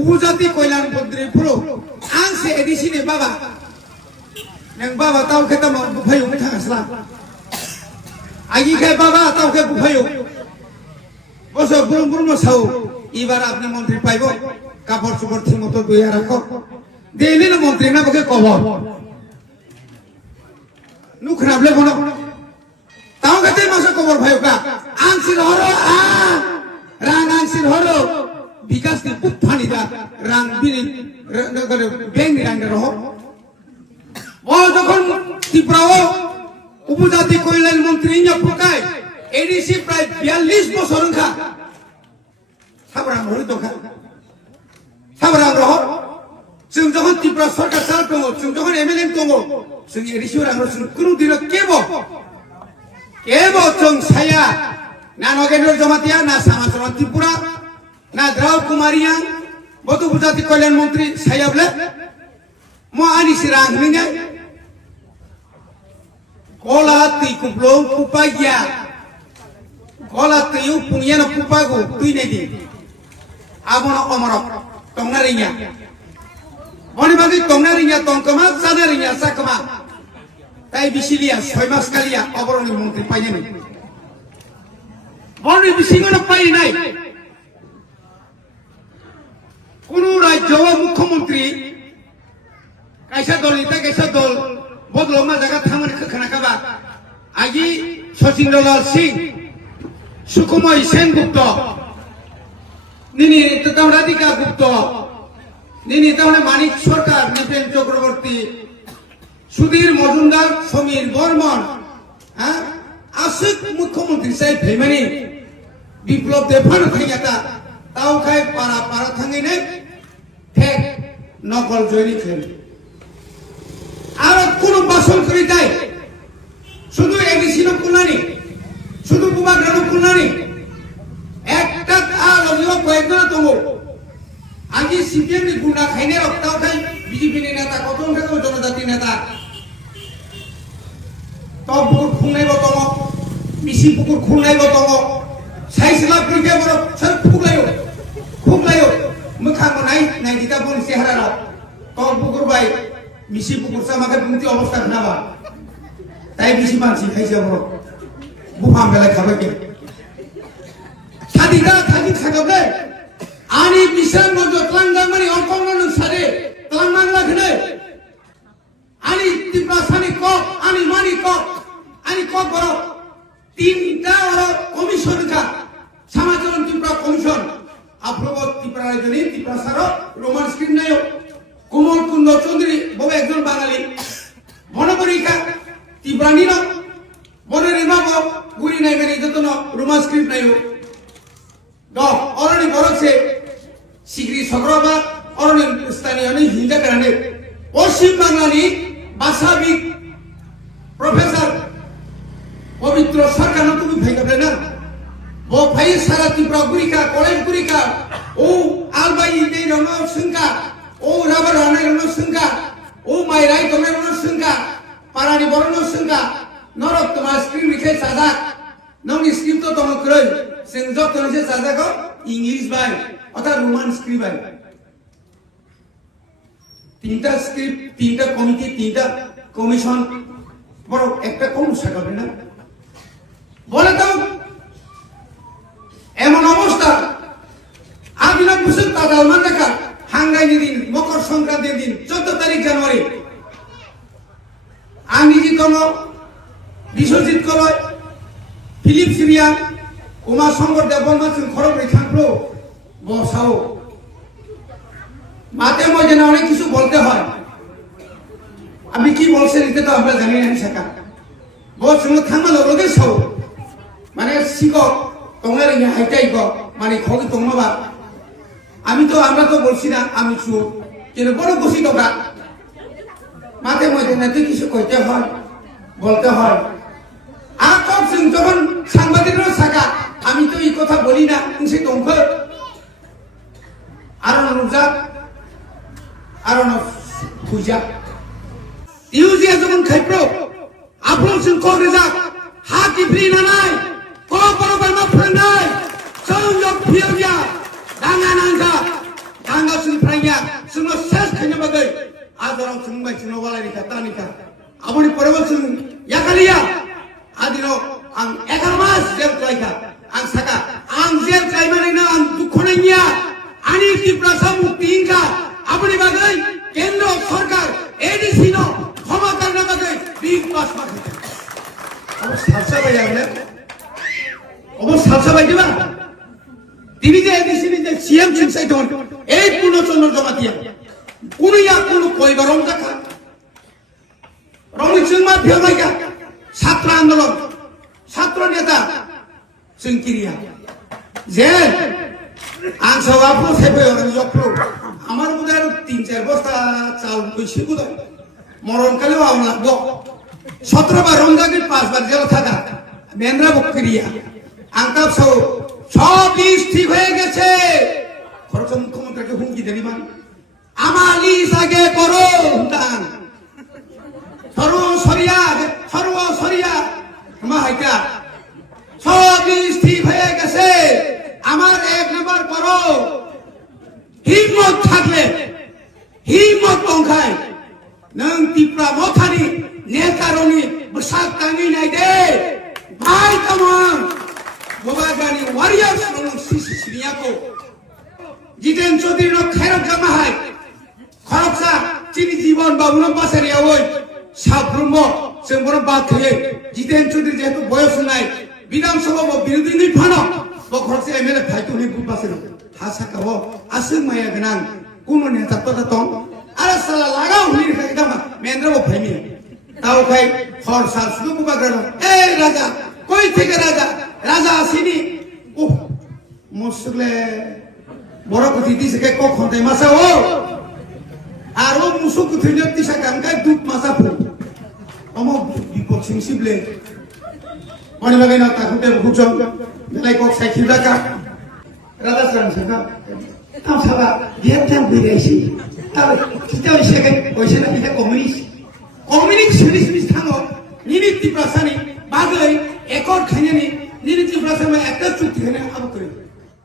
উপজাতি কল্যাণ মন্ত্রী পুরো আনছে এডিসিনে বাবা nang baba tau kita mau bufayu kita aslam agi kai baba tau ke bufayu boso burung burung mau ibar apni mantri paibo kapor supor thimoto duya rakho deli na mantri na boke kobor nu khrable bono tau kate masa kobor bhayu ka ansir horo rang ansir horo bikas ni puphani da rang bini beng rang roho ও যখন ত্রিপুরাও উপজাতি কল্যাণ মন্ত্রী প্রকায় ADC প্রায় 42 বছর খা সাবরাং হই তো খা সাবরাং রহ जों যখন ত্রিপুরা সরকার চাল দङ जों যখন এমএলএ দङ जों এডিসি রাং जों কোনো দিন কেব जों সায়া না নগেন্দ্র জমাতিয়া না সমাজর ত্রিপুরা না দ্রাউ কুমারিয়া বত উপজাতি কল্যাণ মন্ত্রী সায়াবলে mo ani sirang ninga kola ti kuplong pupagya kola ti yu punyana pupago tui ne di abono omarok tongnarinya boni bagi tongnarinya tongkama sanarinya sakama tai bisilia soimas kalia oboroni mantri payani boni bisingono pai nai kono rajyo mukhyamantri kaisa dol ita kaisa dol bodloma jaga thamani khana kaba agi Sachindralal Singh Sukumoy Sengupta nini Radhika Gupta nini tamne Manik Sarkar Nipen Chakraborty Sudhir Majumdar Samir Burman asik mukhyamantri sai phaimani biplop defan thaigata tau khai para thangine thek নকল জয়নি খেল আর কোন বাসন করে দেয় শুধু এডিসিন কুলানি শুধু বুবাগ্রাম কুলানি একটা আর অভিযোগ কয়েকজন তবু আগে সিপিএম নি গুন্ডা খাইনে রক্তাও খাই বিজেপি নেতা কত থেকে জনজাতি নেতা তব পুকুর খুনাইব তম মিসি পুকুর খুনাইব তম সাইসলা কইতে বড় সব খুবলাইও মুখা মনাই নাই দিতা বন চেহারা তব পুকুর বাই মিসি পুকুর সামাকে তুমি অবস্থা খানাবা তাই মিসি মানসি খাইছে বড় বুফাম বেলা খাবে কে সাদিদা থাকি থাকবে আনি বিশাল মজ ত্লাঙ্গামানি অকমন সারে ত্লাঙ্গাংলা ঘনে আনি ত্রিপুরাসানি ক আনি মানি ক আনি ক বড় তিনটা বড় কমিশন কা সমাজন ত্রিপুরা কমিশন আপ্রবত ত্রিপুরা রাজনী ত্রিপুরা সার রোমান স্ক্রিন নায়ক কোমল কুন্দ চৌধুরী বউ একজন বাঙালি বনপরীক্ষা ত্রিপুরানি ন বনের বাব গুরি নাইবেরি যতন রোমান স্ক্রিপ্ট নাইও দ অরণি বরকসে সিগরি সগ্রবা অরণি স্থানীয় হিন্দা কারণে পশ্চিম বাংলানি ভাষাবিদ প্রফেসর পবিত্র সরকার তুমি ভাইগাবে না ও ভাই সারা ত্রিপুরা গুরিকা কলেজ গুরিকা ও আলবাই দেই রণ সংকা ও রাবার রণের রণ সংকা ও মাই রাই তমের রণ সংকা পারানি বরণ সংকা নরক তোমার স্ক্রিপ্ট লিখে সাদা ননি স্ক্রিপ্ট তো তোমার করে সেন জব তো লিখে সাদা কো ইংলিশ বাই অর্থাৎ রোমান স্ক্রিপ্ট বাই তিনটা স্ক্রিপ্ট তিনটা কমিটি তিনটা কমিশন বড় একটা কোন সাকাবে না বলে তো এমন অবস্থা আবিনা বুঝে তাদাল মান্নাকা হাঙ্গাইনি দিন মকর সংক্রান্তির দিন 14 তারিখ জানুয়ারি আমি কি কোন বিশ্বজিৎ কলয় ফিলিপ সিরিয়ান উমা শঙ্কর দেববর্মা সিং খড়গ রেখাঙ্কলো বসাও মাতে মজে না অনেক কিছু বলতে হয় আমি কি বলছেন এটা তো আমরা জানি না শেখা বস সঙ্গে থামা লগে সব মানে শিকক তোমার ইয়া হাইটাই ক মানে খগি তোমাবা আমি তো আমরা তো বলছি না আমি চু কিন্তু বড় বসি তোকা মাতে মজে না তুই কিছু কইতে হয় বলতে হয় আর কব সিং যখন সাংবাদিকরা শাখা আমি তো এই কথা বলি না সে তোমাক আর অনুজা আর পূজা ইউজিয়া যখন খাইপ্রো আপন সিং কংগ্রেসা হাকি ফ্রি না নাই কো বড় বড় ফ্রেন্ড নাই সংযোগ ফিরিয়া দাঙ্গা নাঙ্গা দাঙ্গা ya semua ses kanya bagai ajaran semua cina walai nika tanika aboni perabot sung ya kali ya adino ang 11 mas jel traika ang saka ang jel trai mana na ang dukhonanya ani Tripura mukti inka aboni bagai kendra sarkar ADC no ক্ষমা karna bagai big pass bagai abo salsa bai agলে abo salsa bai diba তিনি যে ADC ni je CM চিনসাই don এই পূর্ণচন্দ্র জমাতিয়া কোন ইয়া কোন কইবার রমজাকা রমিচুমা ভিওলাইকা ছাত্র আন্দোলন ছাত্র নেতা সিংকিরিয়া যে আং সবাপু সেবে ওরে জপলো আমার বুদার 3-4 বস্তা চাল কইছি বুদা মরণ কালেও আম লাগবো 17 বার রমজাকে 5 বার জেল থাকা মেন্দ্রা বকরিয়া আংকাপ সব ঠিক হয়ে গেছে খরচ মুখ্যমন্ত্রীকে হুমকি দেনি মান আমার লিস আগে করো দান সর্ব সরিয়া মা হাইকা সব ঠিক হয়ে গেছে আমার 1 নাম্বার করো হিম্মত থাকলে হিম্মত পঙ্খায় নং Tripura মথানি নেতারনি বসাক টাঙ্গি নাই দে ভাই কামান Bobagani warriors from Sisi Siriako. Jiten Chodri no Khairat Jama hai. Kharoksa Chini Jiban Babuna Pasari Awoy. Sabrumbo Sembora Bakhe. Jiten Chodri jehetu boyos nai. Bidhan Sabha bo birudhi ni phano. Bo khoroksa MLA phaitu ni Pasari. Hasaka ho asung maya ganan. Kuno neta tota tong. Ara sala lagao huli ekdam Mendra bo phaimi. Tao khai khor sal sudu Bobagrano. Hey Raja, koi theke Raja? রাজা আসেনি ও মুসলে বড় কথা দিছে কে কখন দেয় মাসা ও আর ও মুসুক থইলে দিশা কাম গায় দুধ মাসা ফু অম বিপদ সিংসিবলে মনে লাগে না তা খুঁটে খুঁজম বেলাই কক সাইকেল রাখা রাজা সান সাকা তাম সাবা ভিয়েতনাম বিদেশি তবে কিতাব শেখে কইছে না এটা কমিউনিস্ট সিরিজ থাঙ্গো নিনি Tripura সানি বাগৈ একর খাইনি নিনি Tripura সামে একটা চুক্তি হনে আবু করে